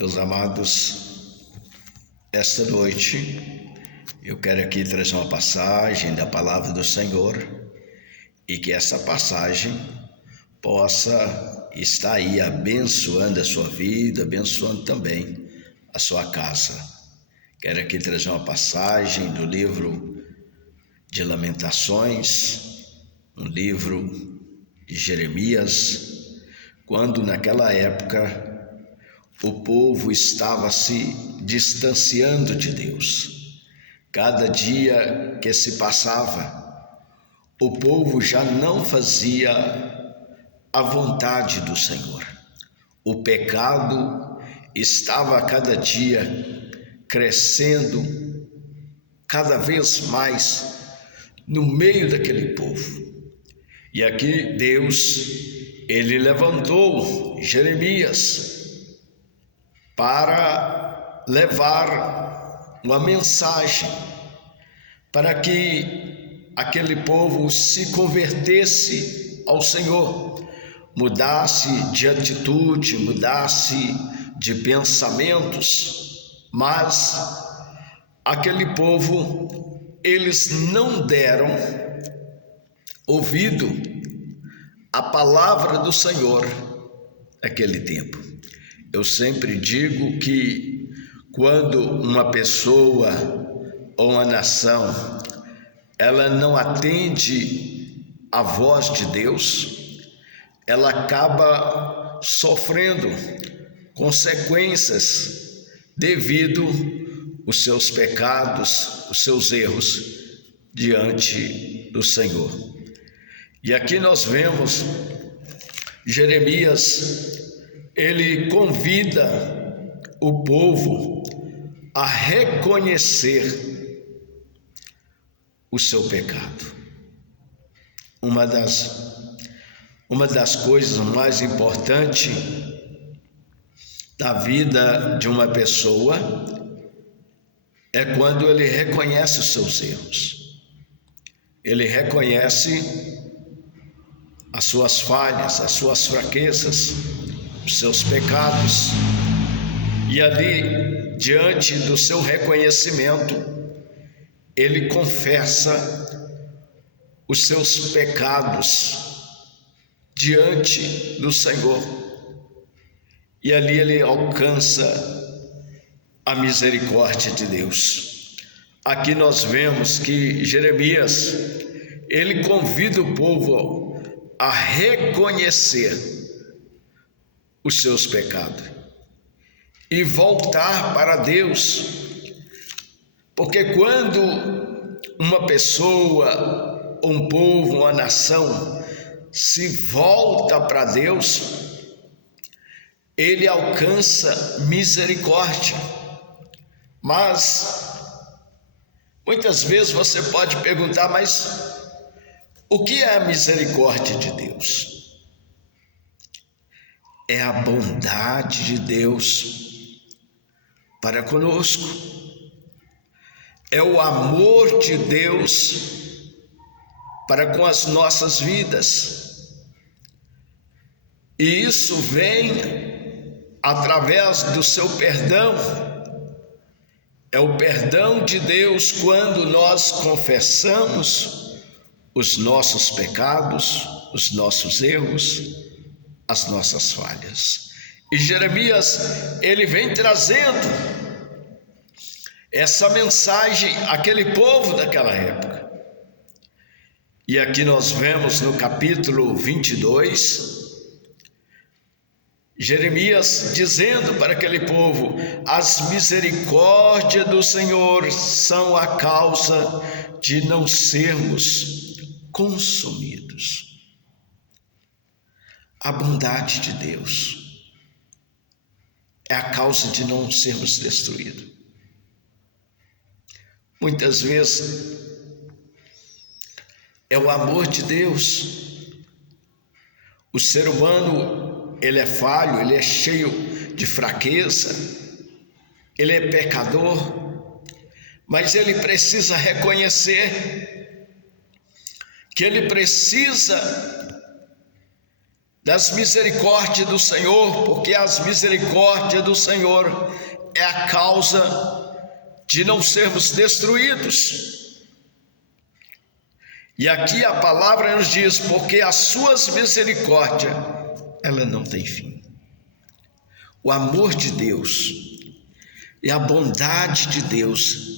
Meus amados, esta noite eu quero aqui trazer uma passagem da palavra do Senhor e que essa passagem possa estar aí abençoando a sua vida, abençoando também a sua casa. Quero aqui trazer uma passagem do livro de Lamentações, um livro de Jeremias, quando naquela época o povo estava se distanciando de Deus. Cada dia que se passava, o povo já não fazia a vontade do Senhor. O pecado estava a cada dia crescendo cada vez mais no meio daquele povo. E aqui Deus, ele levantou Jeremias para levar uma mensagem para que aquele povo se convertesse ao Senhor, mudasse de atitude, mudasse de pensamentos, mas aquele povo, eles não deram ouvido à palavra do Senhor naquele tempo. Eu sempre digo que quando uma pessoa ou uma nação, ela não atende à voz de Deus, ela acaba sofrendo consequências devido aos seus pecados, os seus erros diante do Senhor. E aqui nós vemos Jeremias, ele convida o povo a reconhecer o seu pecado. Uma das coisas mais importantes da vida de uma pessoa é quando ele reconhece os seus erros. Ele reconhece as suas falhas, as suas fraquezas, os seus pecados, e ali, diante do seu reconhecimento, ele confessa os seus pecados diante do Senhor, e ali ele alcança a misericórdia de Deus. Aqui nós vemos que Jeremias, ele convida o povo a reconhecer os seus pecados e voltar para Deus, porque quando uma pessoa, um povo, uma nação se volta para Deus, ele alcança misericórdia. Mas muitas vezes você pode perguntar, mas o que é a misericórdia de Deus? É a bondade de Deus para conosco, é o amor de Deus para com as nossas vidas, e isso vem através do seu perdão. É o perdão de Deus quando nós confessamos os nossos pecados, os nossos erros, as nossas falhas. E Jeremias, ele vem trazendo essa mensagem àquele povo daquela época. E aqui nós vemos no capítulo 22, Jeremias dizendo para aquele povo: as misericórdias do Senhor são a causa de não sermos consumidos. A bondade de Deus é a causa de não sermos destruídos. Muitas vezes é o amor de Deus. O ser humano, ele é falho, ele é cheio de fraqueza, ele é pecador, mas ele precisa reconhecer que ele precisa das misericórdias do Senhor, porque as misericórdias do Senhor é a causa de não sermos destruídos. E aqui a palavra nos diz, porque as suas misericórdias, ela não tem fim. O amor de Deus e a bondade de Deus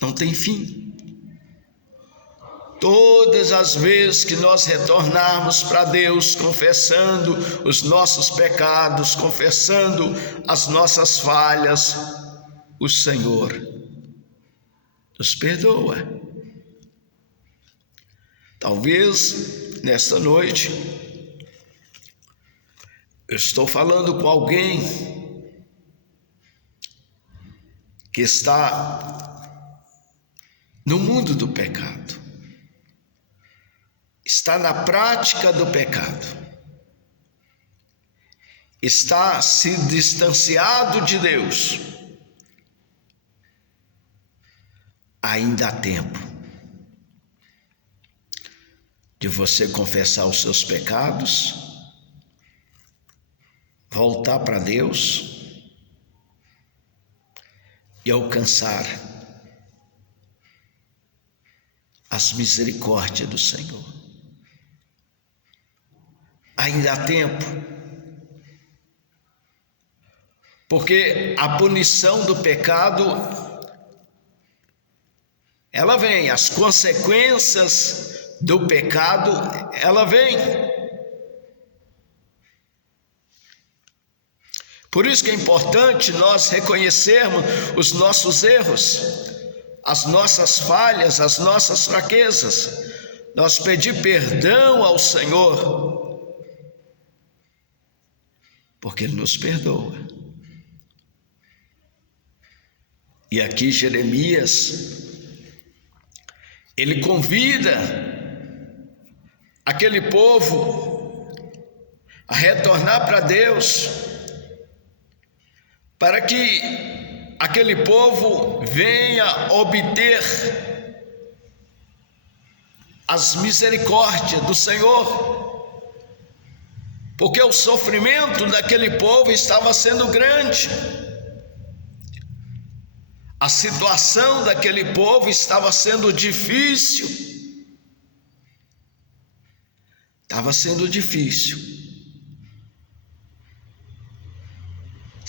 não tem fim. Todas as vezes que nós retornarmos para Deus, confessando os nossos pecados, confessando as nossas falhas, o Senhor nos perdoa. Talvez nesta noite eu estou falando com alguém que está no mundo do pecado, está na prática do pecado, está se distanciado de Deus. Ainda há tempo de você confessar os seus pecados, voltar para Deus e alcançar as misericórdias do Senhor. Ainda há tempo, porque a punição do pecado, ela vem, as consequências do pecado, ela vem. Por isso que é importante nós reconhecermos os nossos erros, as nossas falhas, as nossas fraquezas, nós pedir perdão ao Senhor, porque Ele nos perdoa. E aqui Jeremias, ele convida aquele povo a retornar para Deus, para que aquele povo venha obter as misericórdias do Senhor, porque o sofrimento daquele povo estava sendo grande, a situação daquele povo estava sendo difícil,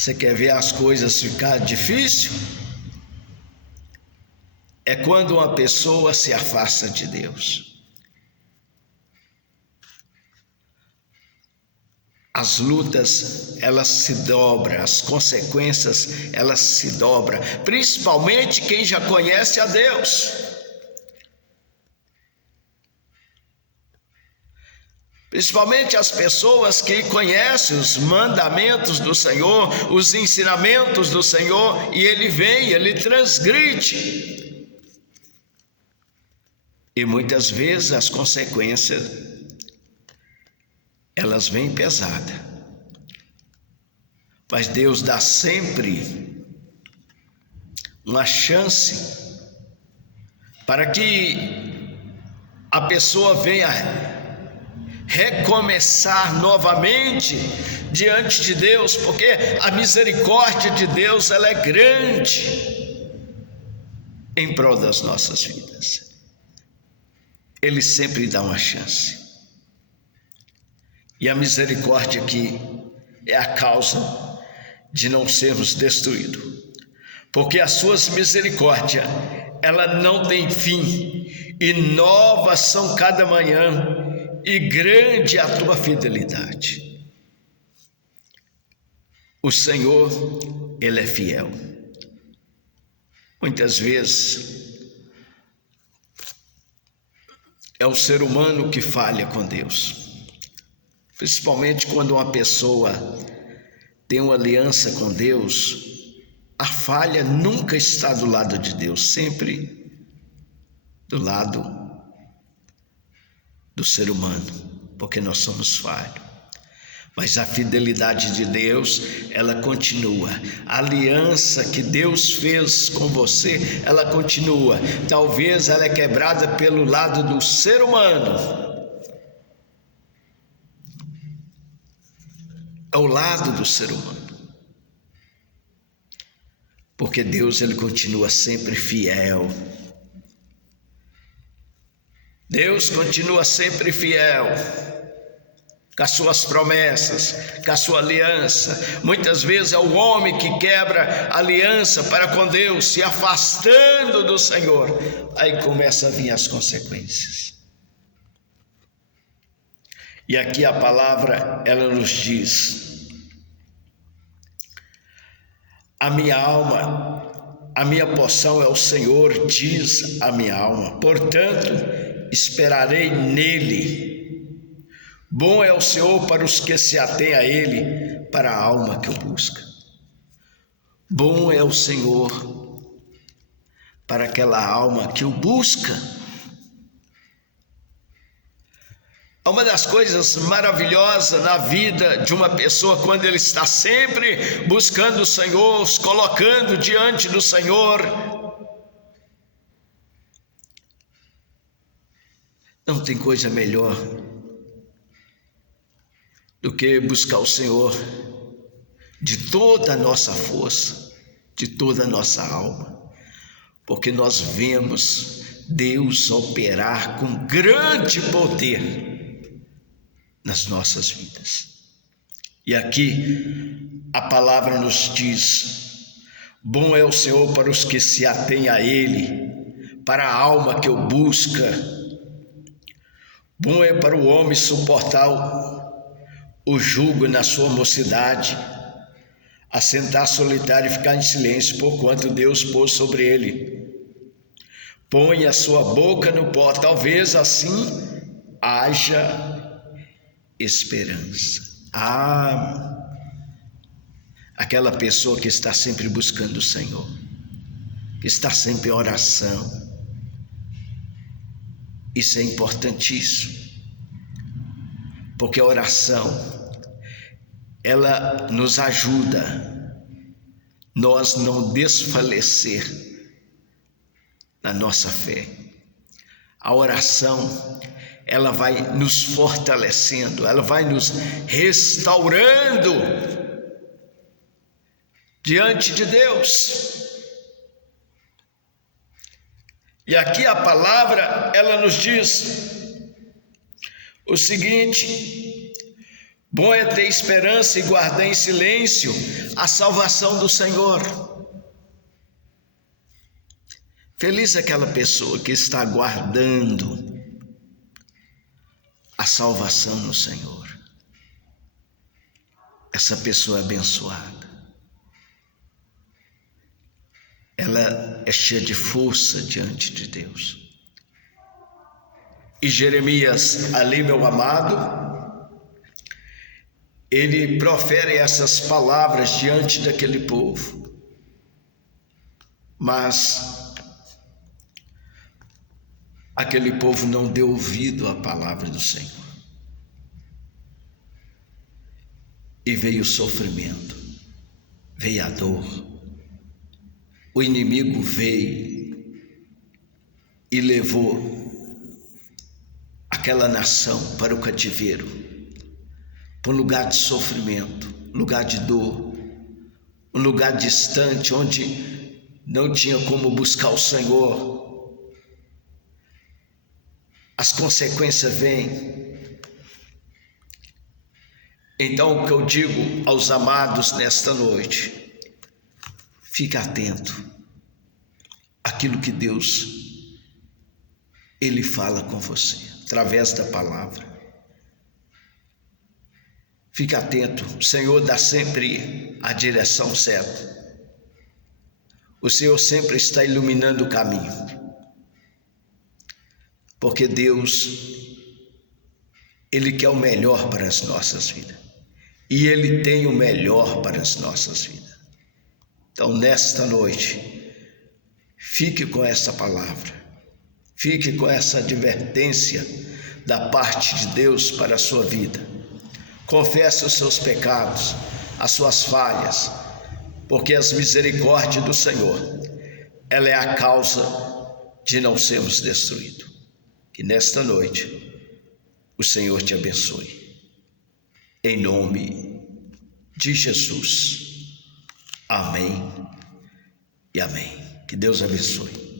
Você quer ver as coisas ficar difícil? É quando uma pessoa se afasta de Deus. As lutas, elas se dobram, as consequências, elas se dobram, principalmente quem já conhece a Deus. Principalmente as pessoas que conhecem os mandamentos do Senhor, os ensinamentos do Senhor, e ele vem, ele transgride. E muitas vezes as consequências, elas vêm pesadas. Mas Deus dá sempre uma chance para que a pessoa venha recomeçar novamente diante de Deus, porque a misericórdia de Deus, ela é grande em prol das nossas vidas. Ele sempre dá uma chance. E a misericórdia aqui é a causa de não sermos destruídos, porque as suas misericórdias, ela não tem fim, e novas são cada manhã, e grande é a tua fidelidade. O Senhor, Ele é fiel. Muitas vezes é o ser humano que falha com Deus, principalmente quando uma pessoa tem uma aliança com Deus. A falha nunca está do lado de Deus, sempre do lado do ser humano, porque nós somos falhos. Mas a fidelidade de Deus, ela continua. A aliança que Deus fez com você, ela continua. Talvez ela é quebrada pelo lado do ser humano, ao lado do ser humano. Porque Deus, ele continua sempre fiel. Deus continua sempre fiel com as suas promessas, com a sua aliança. Muitas vezes é o homem que quebra a aliança para com Deus, se afastando do Senhor. Aí começa a vir as consequências. E aqui a palavra, ela nos diz: a minha alma, a minha porção é o Senhor, diz a minha alma, portanto esperarei nele. Bom é o Senhor para os que se atêm a Ele, para a alma que o busca. Bom é o Senhor para aquela alma que o busca. Uma das coisas maravilhosas na vida de uma pessoa, quando ele está sempre buscando o Senhor, se colocando diante do Senhor, não tem coisa melhor do que buscar o Senhor de toda a nossa força, de toda a nossa alma, porque nós vemos Deus operar com grande poder nas nossas vidas. E aqui a palavra nos diz: bom é o Senhor para os que se atêm a Ele, para a alma que o busca. Bom é para o homem suportar o jugo na sua mocidade, assentar solitário e ficar em silêncio, porquanto Deus pôs sobre ele. Põe a sua boca no pó, talvez assim haja esperança. Aquela pessoa que está sempre buscando o Senhor, que está sempre em oração. Isso é importantíssimo, porque a oração, ela nos ajuda nós não desfalecer na nossa fé. A oração, ela vai nos fortalecendo, ela vai nos restaurando diante de Deus. E aqui a palavra, ela nos diz o seguinte: bom é ter esperança e guardar em silêncio a salvação do Senhor. Feliz aquela pessoa que está guardando a salvação no Senhor. Essa pessoa é abençoada. Ela é cheia de força diante de Deus. E Jeremias, ali meu amado, ele profere essas palavras diante daquele povo. Mas aquele povo não deu ouvido à palavra do Senhor. E veio o sofrimento, veio a dor. O inimigo veio e levou aquela nação para o cativeiro, para um lugar de sofrimento, lugar de dor, um lugar distante onde não tinha como buscar o Senhor. As consequências vêm. Então o que eu digo aos amados nesta noite: fique atento àquilo que Deus, Ele fala com você, através da palavra. Fique atento, o Senhor dá sempre a direção certa. O Senhor sempre está iluminando o caminho. Porque Deus, Ele quer o melhor para as nossas vidas. E Ele tem o melhor para as nossas vidas. Então, nesta noite, fique com essa palavra, fique com essa advertência da parte de Deus para a sua vida. Confesse os seus pecados, as suas falhas, porque as misericórdias do Senhor, ela é a causa de não sermos destruídos. Que nesta noite, o Senhor te abençoe. Em nome de Jesus. Amém e amém. Que Deus abençoe.